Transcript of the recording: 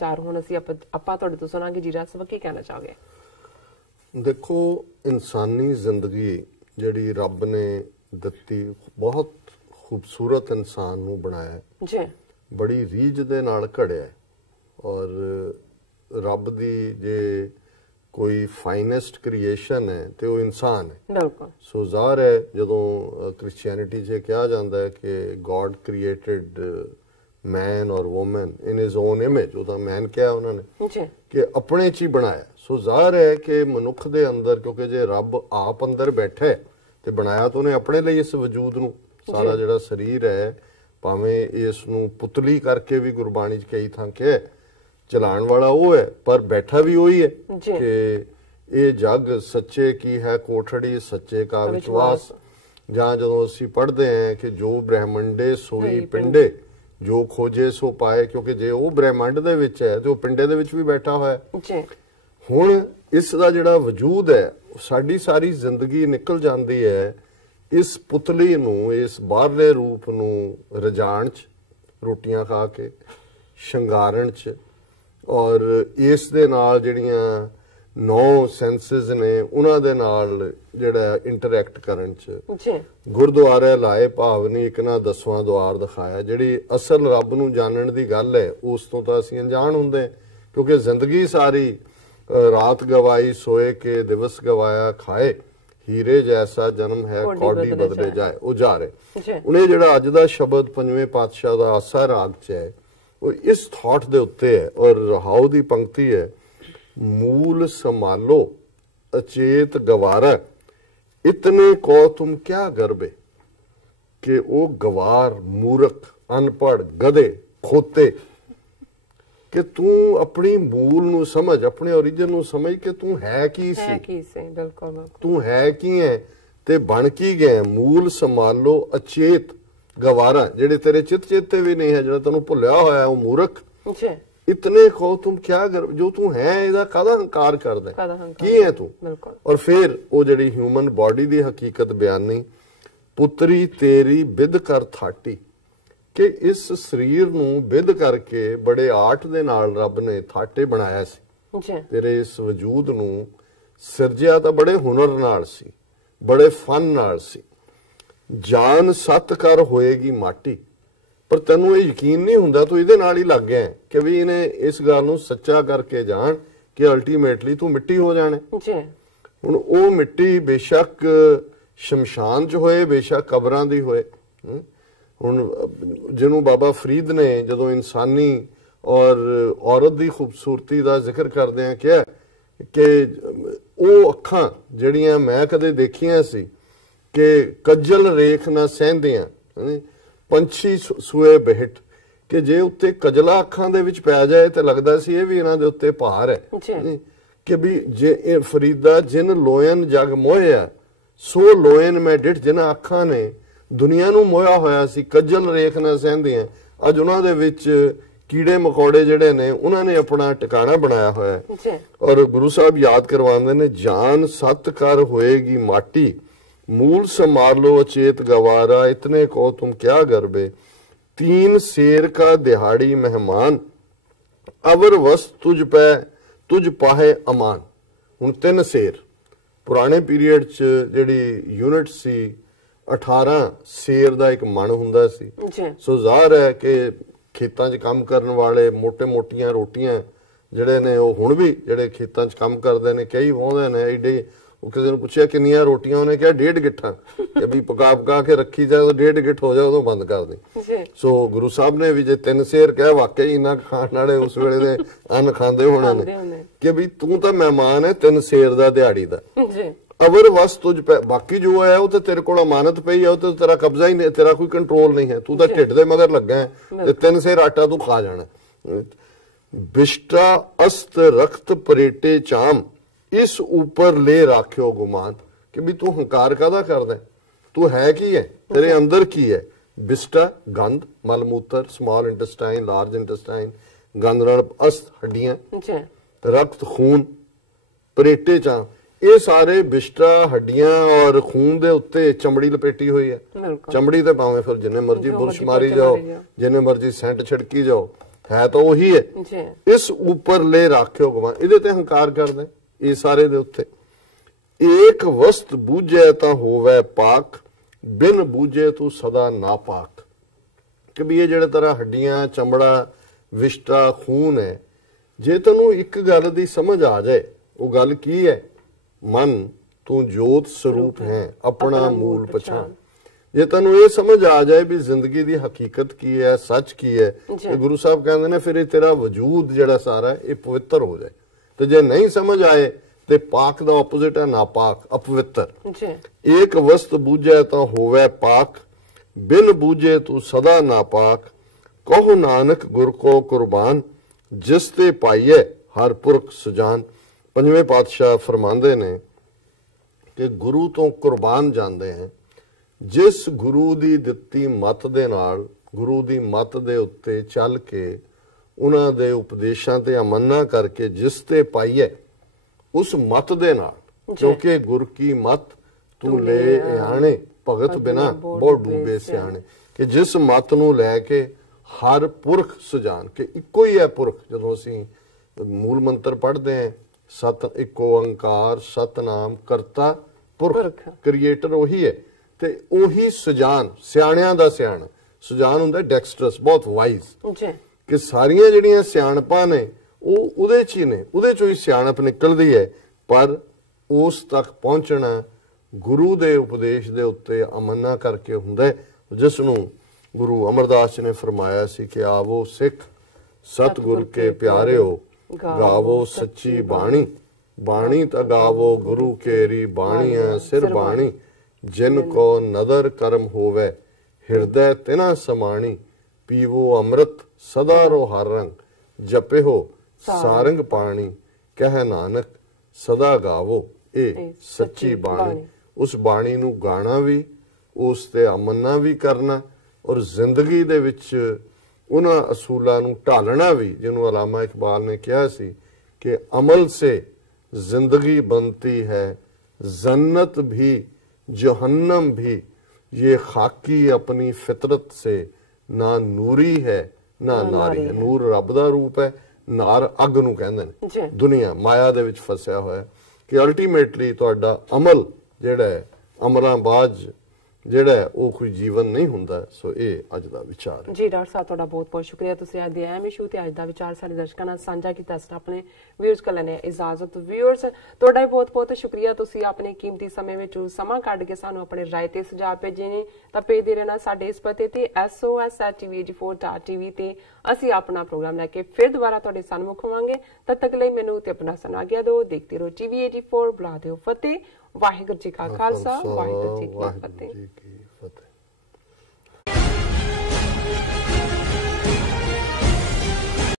ਵਿਚਾਰ ਹੁਣ ਅਸੀਂ ਆਪਾਂ ਤੁਹਾਡੇ ਤੋਂ ਸੁਣਾਂਗੇ। ਜੀਰਾ ਸਾਹਿਬ ਕੀ ਕਹਿਣਾ ਚਾਹੋਗੇ? देखो इंसानी जिंदगी जिहड़ी रब ने दित्ती बहुत खूबसूरत इंसान नूं बनाया जी, बड़ी रीझ दे नाल घड़िया और रब दी जे कोई फाइनेस्ट क्रिएशन है तो वो इंसान है। बिल्कुल। सो ज़ाहिर है जदों क्रिश्चियनिटी 'च कहा जाता है कि गॉड क्रिएटेड मैन और woman in his own image, ਉਹਦਾ मैन ਕਿਹਾ ਉਹਨਾਂ ਨੇ जी, कि अपने च ही बनाया। सो ਜ਼ਾਹਰ है कि मनुख दे अंदर क्योंकि जे रब आप अंदर बैठा है तो बनाया तो उन्हें अपने लिए इस वजूद नूं सारा जिहड़ा शरीर है भावें इस नूं पुतली करके भी गुरबाणी च कई थां कहा चलाण वाला वो है पर बैठा भी वही है कि ये जग सच्चे की है कोठड़ी सच्चे का विश्वास। जहाँ जदों असीं पढ़ते हैं कि जो ब्रह्मंडे सोई पिंडे जो खोजे सो पाए, क्योंकि जे वो ब्रह्मंड दे विच है तो पिंडे दे विच भी बैठा होया है। हुण इस दा जिहड़ा वजूद है साडी सारी जिंदगी निकल जाती है इस पुतली नूं इस बाहरले रूप नूं रजाण च, रोटियां खा के शंगारण च और इस दे नाल जिहड़ियां 9 सेंसिस ने उन्हां दे नाल जिहड़ा इंटरैक्ट करन च गुरुद्वारे लाए भावनी एक ना 10वां द्वार दिखाया। जिहड़ी असल रब नूं जानण दी गल है उस तो तां असीं अनजाण हुंदे क्योंकि जिंदगी सारी रात गवाई सोए के दिवस गवाया खाए हीरे जैसा जन्म है कौडी बदले जाए वो जा रहे। उन्हें जिहड़ा अज दा शब्द पंजवें पातशाह दा आसा राग च है वो इस थॉट दे उत्ते है और रहाऊ दी पंक्ति है मूल संभालो अचेत गवारा इतने को तुम क्या गर्बे कि वो गवार मूर्ख अनपढ़ गधे खोते कि तू अपनी मूल नूं समझ अपने ओरिजिन नूं समझ कि तू है की सी, बिल्कुल तू है की है ते बन की गया। मूल संभालो अचेत गवारा जेड़े तेरे चित चेते भी नहीं है जेड़ा तेनू भुलिया होया वो मूर्ख इतने को तुम क्या कर जो तू है इहदा काहदा हंकार करदा की है तू। और फिर वो जिहड़ी ह्यूमन बॉडी दी हकीकत बयानी पुत्री तेरी बिद कर थाटी कि इस शरीर नूं बिद करके बड़े आर्ट दे नाल रब ने थाटे बनाया सी। तेरे इस वजूद नूं सिरजिया तां बड़े हुनर नाल सी बड़े फन नाल सी। जान सत कर होएगी माटी पर तेनों ये यकीन नहीं हुंदा तू इहदे नाल ही लग गया कि भी इन्हें इस गल नूं सच्चा करके जान कि अल्टीमेटली तू मिट्टी हो जाने। हुण वो मिट्टी बेशक शमशान च होए बेशक कबरां दी होए। हुण जिन्हों बाबा फरीद ने जदों इंसानी और औरत दी खूबसूरती दा जिक्र करदे कहा कि वो अखां जिहड़ियां मैं कदे देखियां सी कि कज्जल रेख ना सहंदियां पंछी सूए बिहट कि जे उत्ते कजला अखां दे विच पै जाए तो लगदा सी ये भी इन्हां दे उत्ते भार है कि भी जे फरीदा जिन लोयन जग मोहिया सो लोयन मैं डिठ जिन्हां अखां ने दुनिया नूं मोया होया सी कज्जल रेख ना सहंदियां अज उन्हां दे विच कीड़े मकोड़े जिहड़े ने उन्हां ने अपना ठिकाना बनाया होया है। और गुरु साहब याद करवांदे ने जान सत कर होएगी माटी मूल संभार लो अचेत गवारा इतने को तुम क्या गर्बे 3 शेर का दिहाड़ी मेहमान अवर वस तुझ पाहे अमान। हुण 3 शेर पुराने पीरियड च जिहड़ी यूनिट सी 18 शेर दा एक मन हुंदा सी। सो ज़ाहिर है कि खेतां 'च काम करन वाले मोटे मोटियां रोटियां जिहड़े ने वो हुण भी जिहड़े खेतां 'च काम करदे ने कई वाहुंदे ने एडे वो किसी ने पूछा किन्नियां रोटियां उन्हें कहा 1.5 गिट्ठा कि भी पका के रखी जाए तो 1.5 गिट्ठ हो जाए तो बंद कर दे। सो गुरु साहब ने भी जे 3 शेर कहा वाकई इन्ना खाण वाले उस वेले दे अन्न खांदे होणे ने कि भी तू तां मेहमान है 3 शेर दा दिहाड़ी दा अवर वस तुझ पे बाकी जो है वो तो तेरे को अमानत पई है तो तेरा कब्जा ही नहीं तेरा कोई कंट्रोल नहीं है तू तो ढिड दे मगर लगा है ते 3 शेर आटा तू खा जाना। बिष्टा अस्त रक्त परेटे चाम इस ऊपर ले राख्यो गुमान कि भी तू हंकार कादा करदा तू है की है तेरे अंदर की है। बिस्टा गंद मलमूत्र स्मॉल इंटेस्टाइन लार्ज इंटेस्टाइन गंद नाल अस्त हड्डियां रक्त खून परेटे चाम ये सारे बिस्टा हड्डियां और खून दे उत्ते चमड़ी लपेटी हुई है। चमड़ी ते भावें फिर जिन्ने मर्जी बुरश मारी जाओ जिन्ने मर्जी सेंट छिड़की जाओ ਹੈ ਤਾਂ ਉਹੀ ਹੈ ਜੀ। ਇਸ ਉੱਪਰਲੇ ਰਾਖਿਓ ਗਵਾ, ਇਹਦੇ ਤੇ ਹੰਕਾਰ ਕਰਦਾ ਇਹ ਸਾਰੇ ਦੇ ਉੱਤੇ। ਏਕ ਵਸਤ ਬੂਝੈ ਤਾਂ ਹੋਵੇ ਪਾਕ, ਬਿਨ ਬੂਝੇ ਤੂੰ ਸਦਾ ਨਾਪਾਕ। ਕਿ ਵੀ ਇਹ ਜਿਹੜੇ ਤਰ੍ਹਾਂ ਹੱਡੀਆਂ, ਚਮੜਾ, ਵਿਸ਼ਟਾ, ਖੂਨ ਹੈ, ਜੇ ਤੈਨੂੰ ਇੱਕ ਗੱਲ ਦੀ ਸਮਝ ਆ ਜਾਏ, ਉਹ ਗੱਲ ਕੀ ਹੈ? ਮਨ ਤੂੰ ਜੋਤ ਸਰੂਪ ਹੈ, ਆਪਣਾ ਮੂਲ ਪਛਾਣ। ਜੇ ਤੈਨੂੰ ਇਹ ਸਮਝ ਆ ਜਾਏ ਵੀ ਜ਼ਿੰਦਗੀ ਦੀ ਹਕੀਕਤ ਕੀ ਹੈ, ਸੱਚ ਕੀ ਹੈ, ਤੇ ਗੁਰੂ ਸਾਹਿਬ ਕਹਿੰਦੇ ਨੇ ਫਿਰ ਇਹ ਤੇਰਾ ਵਜੂਦ ਜਿਹੜਾ ਸਾਰਾ ਇਹ ਪਵਿੱਤਰ ਹੋ ਜਾਏ। ਤੇ ਜੇ ਨਹੀਂ ਸਮਝ ਆਏ ਤੇ ਪਾਕ ਦਾ ਆਪੋਜ਼ਿਟ ਹੈ ਨਾਪਾਕ, ਅਪਵਿੱਤਰ। ਏਕ ਵਸਤ ਬੂਝੈ ਤਾਂ ਹੋਵੇ ਪਾਕ, ਬਿਨ ਬੂਝੇ ਤੂੰ ਸਦਾ ਨਾਪਾਕ। ਕਹੋ ਨਾਨਕ ਗੁਰ ਕੋ ਕੁਰਬਾਨ, ਜਿਸ ਤੇ ਪਾਈਏ ਹਰ ਪੁਰਖ ਸੁਜਾਨ। ਪੰਜਵੇਂ ਪਾਤਸ਼ਾਹ ਫਰਮਾਉਂਦੇ ਨੇ ਕਿ ਗੁਰੂ ਤੋਂ ਕੁਰਬਾਨ ਜਾਂਦੇ हैं, ਜਿਸ ਗੁਰੂ ਦੀ ਦਿੱਤੀ ਮੱਤ ਦੇ ਨਾਲ, ਗੁਰੂ ਦੀ ਮੱਤ ਦੇ ਉੱਤੇ ਚੱਲ ਕੇ, ਉਹਨਾਂ ਦੇ ਉਪਦੇਸ਼ਾਂ ਤੇ ਅਮੰਨਾ ਕਰਕੇ ਜਿਸ ਤੇ ਪਾਈਏ, ਉਸ ਮੱਤ ਦੇ ਨਾਲ, ਕਿਉਂਕਿ ਗੁਰ ਕੀ ਮੱਤ ਤੂੰ ਲੈ ਆਣੇ, ਭਗਤ ਬਿਨਾ ਬਹੁ ਡੂਬੇ ਸਿਆਣੇ। ਕਿ ਜਿਸ ਮੱਤ ਨੂੰ ਲੈ ਕੇ ਹਰ ਪੁਰਖ ਸੁਜਾਨ, ਕਿ ਇੱਕੋ ਹੀ ਹੈ ਪੁਰਖ। ਜਦੋਂ ਅਸੀਂ ਮੂਲ ਮੰਤਰ ਪੜ੍ਹਦੇ ਹਾਂ, ਸਤ ਇੱਕੋ ਓੰਕਾਰ ਸਤਨਾਮ ਕਰਤਾ ਪੁਰਖ, ਕ੍ਰੀਏਟਰ ਉਹੀ ਹੈ, ਤੇ ਉਹੀ ਸੁਜਾਨ, ਸਿਆਣਿਆਂ ਦਾ ਸਿਆਣ। ਸੁਜਾਨ ਹੁੰਦਾ ਡੈਕਸਟਰਸ, ਬਹੁਤ ਵਾਈਜ਼। ਕਿ ਸਾਰੀਆਂ ਜਿਹੜੀਆਂ ਸਿਆਣਪਾਂ ਨੇ ਉਹ ਉਹਦੇ ਚ ਹੀ ਨੇ, ਉਹਦੇ ਚੋਂ ਹੀ ਸਿਆਣਪ ਨਿਕਲਦੀ ਹੈ। ਪਰ ਉਸ ਤੱਕ ਪਹੁੰਚਣਾ ਗੁਰੂ ਦੇ ਉਪਦੇਸ਼ ਦੇ ਉੱਤੇ ਅਮੰਨਾ ਕਰਕੇ ਹੁੰਦਾ ਹੈ, ਜਿਸ ਨੂੰ ਗੁਰੂ ਅਮਰਦਾਸ ਜੀ ਨੇ ਫਰਮਾਇਆ ਸੀ ਕਿ ਆਵੋ ਸਿੱਖ ਸਤਿਗੁਰ ਕੇ ਪਿਆਰਿਓ, ਗਾਵੋ ਸੱਚੀ ਬਾਣੀ। ਬਾਣੀ ਤਾਂ ਗਾਵੋ ਗੁਰੂ ਕੇਰੀ, ਬਾਣੀਆਂ ਸਿਰ ਬਾਣੀ। ਜਿਨ ਕੋ ਨਦਰ ਕਰਮ ਹੋਵੇ, ਹਿਰਦੈ ਤਿਨਾ ਸਮਾਣੀ। ਪੀਵੋ ਅੰਮ੍ਰਿਤ ਸਦਾ ਰੋ ਹਰ ਰੰਗ, ਜਪਿਓ ਸਾਰੰਗ ਪਾਣੀ। ਕਹਿ ਨਾਨਕ ਸਦਾ ਗਾਵੋ ਇਹ ਸੱਚੀ ਬਾਣੀ। ਉਸ ਬਾਣੀ ਨੂੰ ਗਾਣਾ ਵੀ, ਉਸ ਤੇ ਅਮੰਨਾ ਵੀ ਕਰਨਾ, ਔਰ ਜ਼ਿੰਦਗੀ ਦੇ ਵਿੱਚ ਉਹਨਾਂ ਅਸੂਲਾਂ ਨੂੰ ਢਾਲਣਾ ਵੀ, ਜਿਹਨੂੰ ਅਲਾਮਾ ਇਕਬਾਲ ਨੇ ਕਿਹਾ ਸੀ ਕਿ ਅਮਲ ਸੇ ਜ਼ਿੰਦਗੀ बनती है, जन्नत भी जहन्नम भी, ये खाकी अपनी फितरत से, ना ਨੂਰੀ ਹੈ ਨਾ ਨਾਰੀ ਹੈ। ਨੂਰ ਰੱਬ ਦਾ ਰੂਪ ਹੈ, ਨਾਰ ਅੱਗ ਨੂੰ ਕਹਿੰਦੇ ਨੇ। ਦੁਨੀਆ ਮਾਇਆ ਦੇ ਵਿੱਚ ਫਸਿਆ ਹੋਇਆ, ਕਿ ਅਲਟੀਮੇਟਲੀ ਤੁਹਾਡਾ ਅਮਲ ਜਿਹੜਾ ਹੈ, ਅਮਰਾਬਾਜ਼ ਜਿਹੜਾ ਹੈ, ਉਹ ਕੋਈ ਜੀਵਨ ਨਹੀਂ ਹੁੰਦਾ। ਸੋ ਇਹ ਅੱਜ ਦਾ ਵਿਚਾਰ ਹੈ। ਜੀ ਡਾਕਟਰ ਸਾਹਿਬ, ਤੁਹਾਡਾ ਬਹੁਤ ਬਹੁਤ ਸ਼ੁਕਰੀਆ। ਤੁਸੀਂ ਅੱਜ ਦੇ ਅਹਿਮ ਇਸ਼ੂ ਤੇ ਅੱਜ ਦਾ ਵਿਚਾਰ ਸਾਡੇ ਦਰਸ਼ਕਾਂ ਨਾਲ ਸਾਂਝਾ ਕੀਤਾ। ਆਪਣੇ ਵਿਊਅਰਸ ਕੋਲ ਲੈਣੇ ਇਜਾਜ਼ਤ। ਵਿਊਅਰਸ, ਤੁਹਾਡਾ ਬਹੁਤ ਬਹੁਤ ਸ਼ੁਕਰੀਆ। ਤੁਸੀਂ ਆਪਣੇ ਕੀਮਤੀ ਸਮੇਂ ਵਿੱਚੋਂ ਸਮਾਂ ਕੱਢ ਕੇ ਸਾਨੂੰ ਆਪਣੇ ਰਾਏ ਤੇ ਸੁਝਾਅ ਭੇਜੇ ਨੇ। ਤਾਂ ਭੇਜਦੇ ਰਹਿਣਾ ਸਾਡੇ ਇਸ ਪਤੇ ਤੇ sos@tv84.tv ਤੇ। ਅਸੀਂ ਆਪਣਾ ਪ੍ਰੋਗਰਾਮ ਲੈ ਕੇ ਫਿਰ ਦੁਬਾਰਾ ਤੁਹਾਡੇ ਸਾਹਮਣੇ ਹੋਵਾਂਗੇ। ਤਦ ਤੱਕ ਲਈ ਮੈਨੂੰ ਤੇ ਆਪਣਾ ਸਮਾਂ ਆਗਿਆ ਦਿਓ। ਦੇਖਦੇ ਰਹੋ TV84। ਬੁਲਾ ਦਿਓ ਫਤਿਹ। ਵਾਹਿਗੁਰੂ ਜੀ ਕਾ ਖਾਲਸਾ, ਵਾਹਿਗੁਰੂ ਜੀ ਕੀ ਫਤਿਹ।